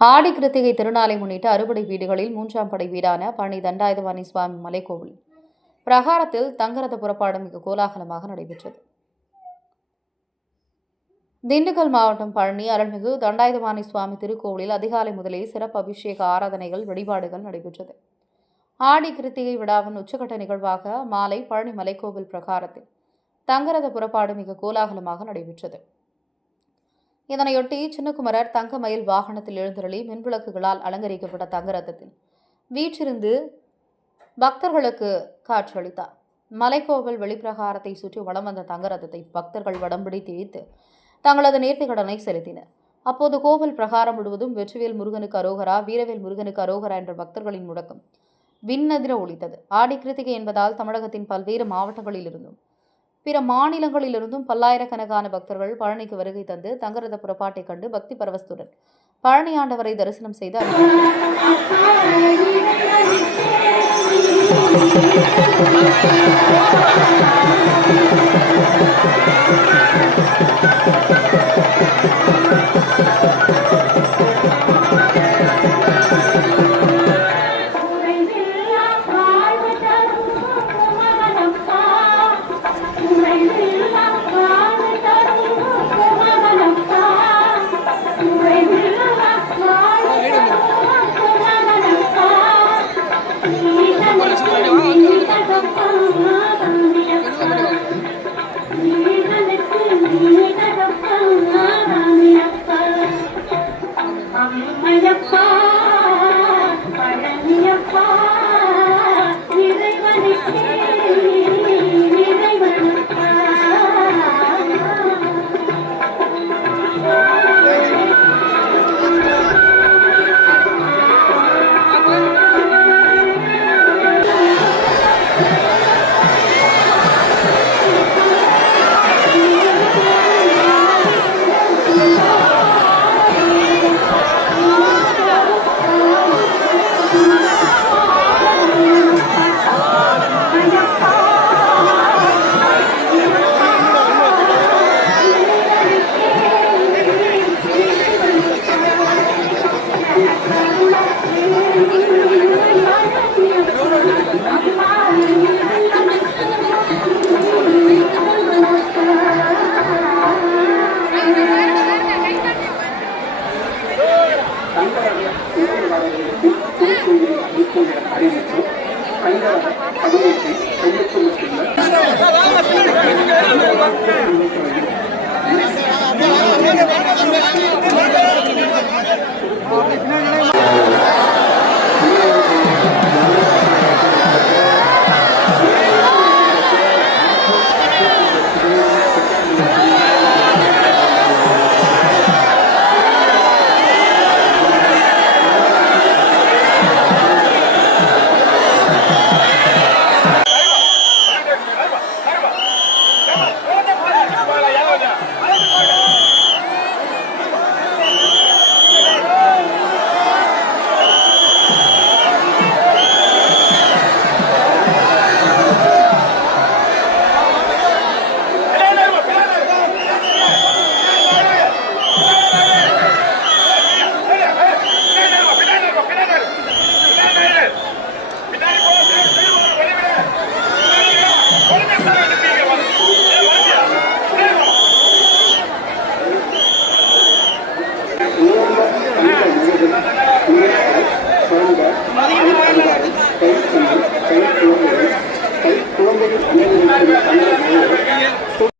ஆடி கிருத்திகை திருநாளை முன்னிட்டு அறுபடை வீடுகளில் மூன்றாம் படை வீடான பழனி தண்டாயுதபாணி சுவாமி மலைக்கோவில் பிரகாரத்தில் தங்கரத புறப்பாடு மிக கோலாகலமாக நடைபெற்றது. திண்டுக்கல் மாவட்டம் பழனி அருள்மிகு தண்டாயுதபாணி சுவாமி திருக்கோவிலில் அதிகாலை முதலே சிறப்பு அபிஷேக ஆராதனைகள் வழிபாடுகள் நடைபெற்றது. ஆடி கிருத்திகை விழாவின் உச்சகட்ட நிகழ்வாக மாலை பழனி மலைக்கோவில் பிரகாரத்தில் தங்கரத புறப்பாடு மிக கோலாகலமாக நடைபெற்றது. இதனையொட்டி சின்னகுமரர் தங்கமயில் வாகனத்தில் எழுந்தருளி மின்விளக்குகளால் அலங்கரிக்கப்பட்ட தங்கரதத்தில் வீற்றிருந்து பக்தர்களுக்கு காட்சியளித்தார். மலைக்கோவில் வெளிப்பிரகாரத்தை சுற்றி வலம் வந்த தங்கரதத்தை பக்தர்கள் வடம்பிடி திரித்து தங்களது நேர்த்திக்கடனை செலுத்தினர். அப்போது கோவில் பிரகாரம் முழுவதும் வெற்றிவேல் முருகனுக்கு அரோகரா, வீரவேல் முருகனுக்கு அரோகரா என்ற பக்தர்களின் முழக்கம் விண்ணதிர ஒலித்தது. ஆடி கிருத்திகை என்பதால் தமிழகத்தின் பல்வேறு மாவட்டங்களில் இருந்தும் பிற மாநிலங்களிலிருந்தும் பல்லாயிரக்கணக்கான பக்தர்கள் பழனிக்கு வருகை தந்து தங்கரத புறப்பாட்டை கண்டு பக்தி பரவசத்துடன் பழனி ஆண்டவரை தரிசனம் செய்து கை குழந்தைகள் அனைவரும்